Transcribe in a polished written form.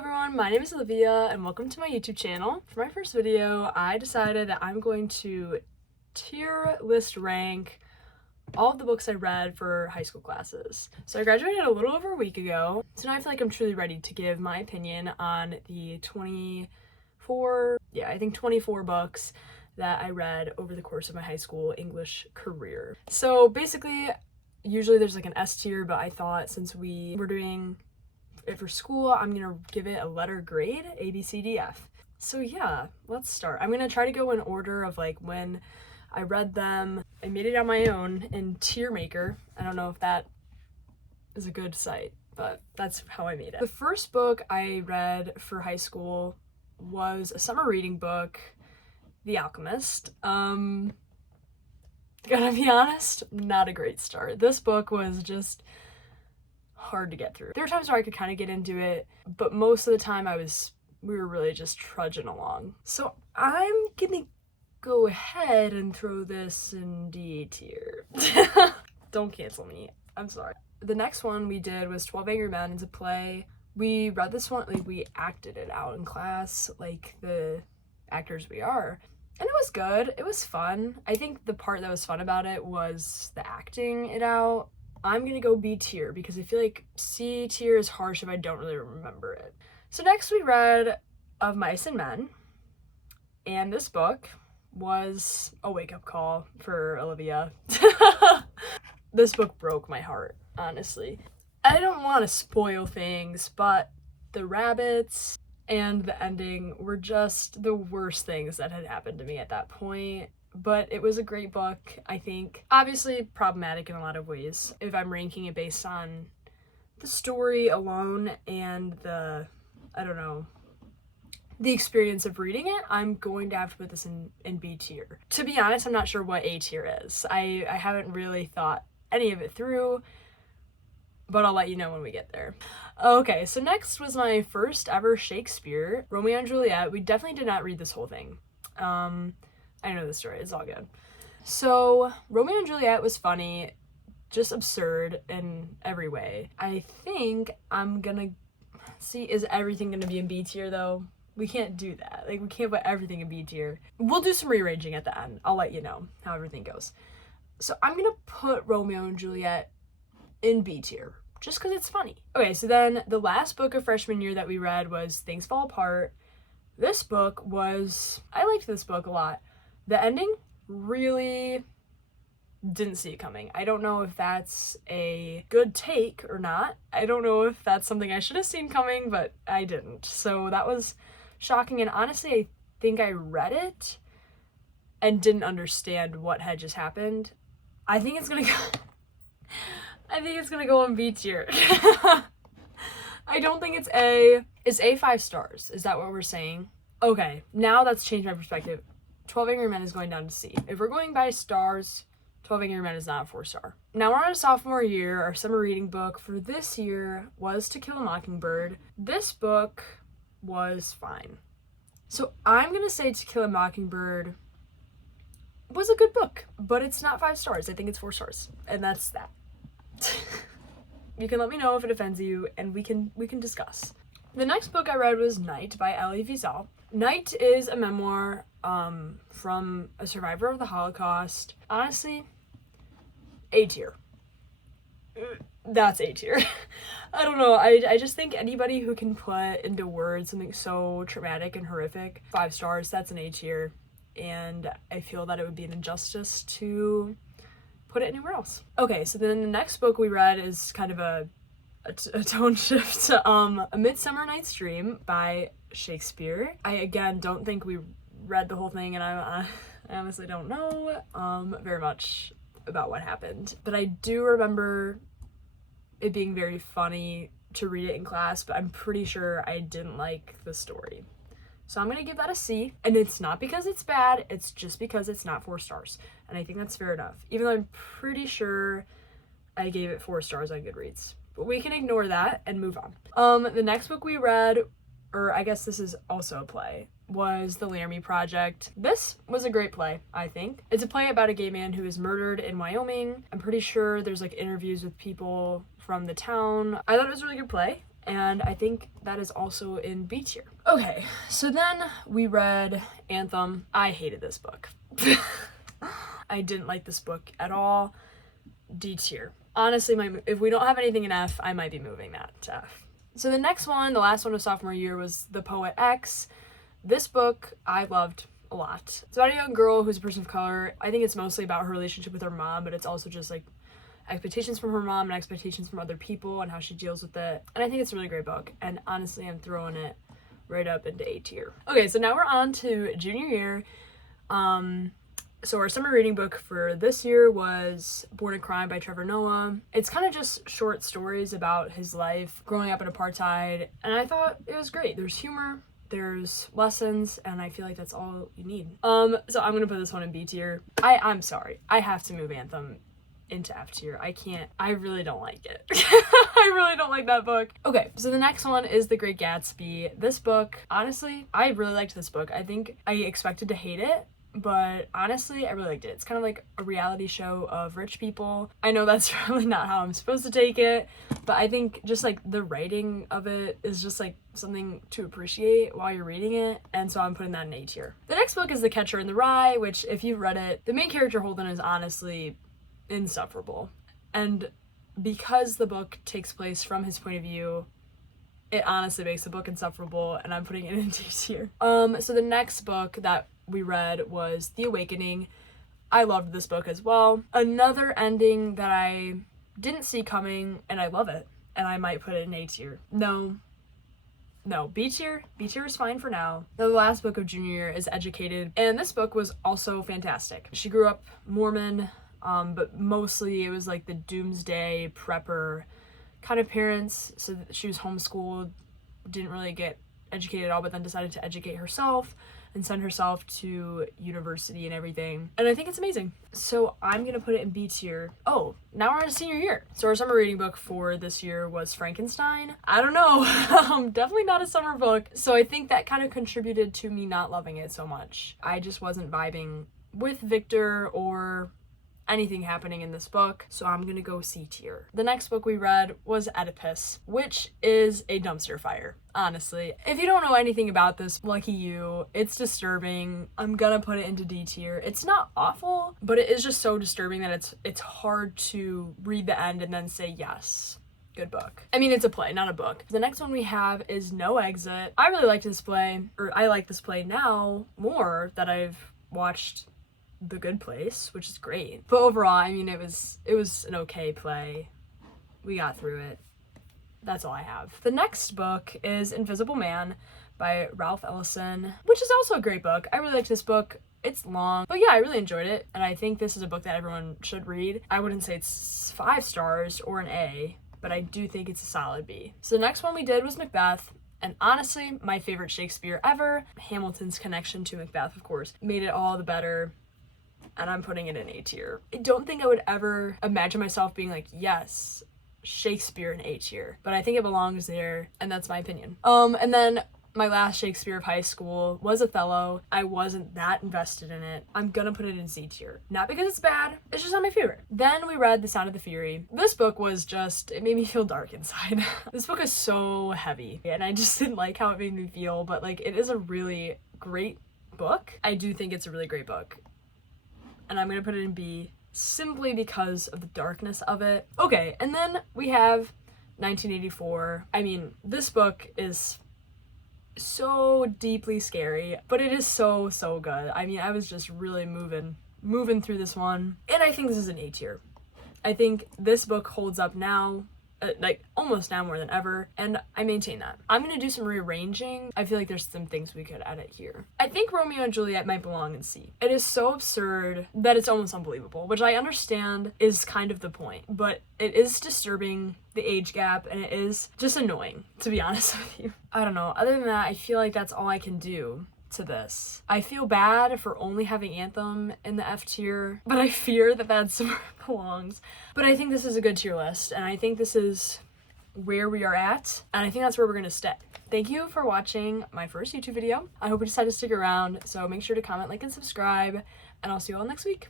everyone, my name is Olivia and welcome to my YouTube channel. For my first video, I decided that I'm going to tier list rank all of the books I read for high school classes. So I graduated a little over a week ago, so now I feel like I'm truly ready to give my opinion on the 24 books that I read over the course of my high school English career. So basically, usually there's like an S tier, but I thought since we were doing it for school, I'm gonna give it a letter grade, A, B, C, D, F. So yeah, let's start. I'm gonna try to go in order of like when I read them. I made it on my own in Tier Maker. I don't know if that is a good site, but that's how I made it. The first book I read for high school was a summer reading book, The Alchemist. Gotta be honest, not a great start. This book was just hard to get through. There were times where I could kind of get into it, but most of the time we were really just trudging along. So I'm gonna go ahead and throw this in D tier. Don't cancel me, I'm sorry. The next one we did was 12 Angry Men. It's a play. We read this one, like we acted it out in class, like the actors we are. And it was good, it was fun. I think the part that was fun about it was the acting it out. I'm gonna go B tier because I feel like C tier is harsh if I don't really remember it. So next we read Of Mice and Men, and this book was a wake-up call for Olivia. This book broke my heart, honestly. I don't want to spoil things, but the rabbits and the ending were just the worst things that had happened to me at that point. But it was a great book, I think. Obviously problematic in a lot of ways. If I'm ranking it based on the story alone and the experience of reading it, I'm going to have to put this in B tier. To be honest, I'm not sure what A tier is. I haven't really thought any of it through, but I'll let you know when we get there. Okay, so next was my first ever Shakespeare, Romeo and Juliet. We definitely did not read this whole thing. I know the story, it's all good. So, Romeo and Juliet was funny, just absurd in every way. I think I'm gonna see, is everything gonna be in B tier though? We can't do that. Like, we can't put everything in B tier. We'll do some rearranging at the end. I'll let you know how everything goes. So, I'm gonna put Romeo and Juliet in B tier, just because it's funny. Okay, so then the last book of freshman year that we read was Things Fall Apart. This book was, I liked this book a lot. The ending, really didn't see it coming. I don't know if that's a good take or not. I don't know if that's something I should have seen coming, but I didn't. So that was shocking, and honestly, I think I read it and didn't understand what had just happened. I think it's gonna go in B tier. I don't think it's A. Is A 5 stars? Is that what we're saying? Okay, now that's changed my perspective. 12 Angry Men is going down to C. If we're going by stars, 12 Angry Men is not a 4-star. Now we're on a sophomore year. Our summer reading book for this year was To Kill a Mockingbird. This book was fine. So I'm gonna say To Kill a Mockingbird was a good book, but it's not 5 stars. I think it's 4 stars, and that's that. You can let me know if it offends you, and we can discuss. The next book I read was Night by Elie Wiesel. Night is a memoir from a survivor of the Holocaust. Honestly, A tier. That's A tier. I don't know, I just think anybody who can put into words something so traumatic and horrific, 5 stars, that's an A tier. And I feel that it would be an injustice to put it anywhere else. Okay, so then the next book we read is kind of a tone shift to A Midsummer Night's Dream by Shakespeare. I again don't think we read the whole thing, and I honestly don't know very much about what happened, but I do remember it being very funny to read it in class, but I'm pretty sure I didn't like the story. So I'm gonna give that a C, and it's not because it's bad, it's just because it's not 4 stars, and I think that's fair enough, even though I'm pretty sure I gave it 4 stars on Goodreads. But we can ignore that and move on. The next book we read, or I guess this is also a play, was The Laramie Project. This was a great play, I think. It's a play about a gay man who is murdered in Wyoming. I'm pretty sure there's like interviews with people from the town. I thought it was a really good play. and I think that is also in B tier. Okay, so then we read Anthem. I hated this book. I didn't like this book at all. D tier. Honestly, if we don't have anything in F, I might be moving that to F. So the next one, the last one of sophomore year, was The Poet X. This book I loved a lot. It's about a young girl who's a person of color. I think it's mostly about her relationship with her mom, but it's also just like expectations from her mom and expectations from other people and how she deals with it. And I think it's a really great book. And honestly, I'm throwing it right up into A tier. Okay, so now we're on to junior year. So our summer reading book for this year was Born in Crime by Trevor Noah. It's kind of just short stories about his life growing up in apartheid, and I thought it was great. There's humor, there's lessons, and I feel like that's all you need. So I'm gonna put this one in B tier. I'm sorry, I have to move Anthem into F tier. I really don't like it. I really don't like that book. Okay, so the next one is The Great Gatsby. This book, honestly, I really liked this book. I think I expected to hate it, but honestly, I really liked it. It's kind of like a reality show of rich people. I know that's probably not how I'm supposed to take it, but I think just like the writing of it is just like something to appreciate while you're reading it, and so I'm putting that in A tier. The next book is The Catcher in the Rye, which if you've read it, the main character Holden is honestly insufferable. And because the book takes place from his point of view, it honestly makes the book insufferable, and I'm putting it in D tier. So the next book that we read was The Awakening. I loved this book as well. Another ending that I didn't see coming, and I love it, and I might put it in A tier. No, B tier. B tier is fine for now. The last book of junior year is Educated, and this book was also fantastic. She grew up Mormon, but mostly it was like the doomsday prepper kind of parents, so she was homeschooled, didn't really get educated at all, but then decided to educate herself and send herself to university and everything. And I think it's amazing. So I'm gonna put it in B tier. Oh, now we're on to senior year. So our summer reading book for this year was Frankenstein. I don't know, definitely not a summer book. So I think that kind of contributed to me not loving it so much. I just wasn't vibing with Victor or anything happening in this book, so I'm gonna go C tier. The next book we read was Oedipus, which is a dumpster fire, honestly. If you don't know anything about this, lucky you. It's disturbing. I'm gonna put it into D tier. It's not awful, but it is just so disturbing that it's hard to read the end and then say yes. Good book. I mean, it's a play, not a book. The next one we have is No Exit. I really like this play, or I like this play now more that I've watched The Good Place, which is great. But overall, I mean, it was an okay play. We got through it. That's all I have. The next book is Invisible Man by Ralph Ellison, which is also a great book. I really liked this book. It's long, but yeah, I really enjoyed it, and I think this is a book that everyone should read. I wouldn't say it's 5 stars or an A, but I do think it's a solid B. So the next one we did was Macbeth. And honestly, my favorite Shakespeare ever. Hamilton's connection to Macbeth, of course, made it all the better. And I'm putting it in A tier. I don't think I would ever imagine myself being like, yes, Shakespeare in A tier, but I think it belongs there, and that's my opinion. And then my last Shakespeare of high school was Othello. I wasn't that invested in it. I'm gonna put it in C tier. Not because it's bad, it's just not my favorite. Then we read The Sound of the Fury. This book was just, it made me feel dark inside. This book is so heavy, and I just didn't like how it made me feel, but like, it is a really great book. I do think it's a really great book. And I'm gonna put it in B simply because of the darkness of it. Okay, and then we have 1984. I mean, this book is so deeply scary, but it is so good. I mean, I was just really moving through this one, and I think this is an A tier. I think this book holds up now, like almost now more than ever, and I maintain that. I'm gonna do some rearranging. I feel like there's some things we could edit here. I think Romeo and Juliet might belong in C. It is so absurd that it's almost unbelievable, which I understand is kind of the point, but it is disturbing, the age gap, and it is just annoying, to be honest with you. I don't know, other than that, I feel like that's all I can do to this. I feel bad for only having Anthem in the F tier, but I fear that that's where it belongs. But I think this is a good tier list, and I think this is where we are at, and I think that's where we're gonna stay. Thank you for watching my first YouTube video. I hope you decide to stick around, so make sure to comment, like, and subscribe, and I'll see you all next week.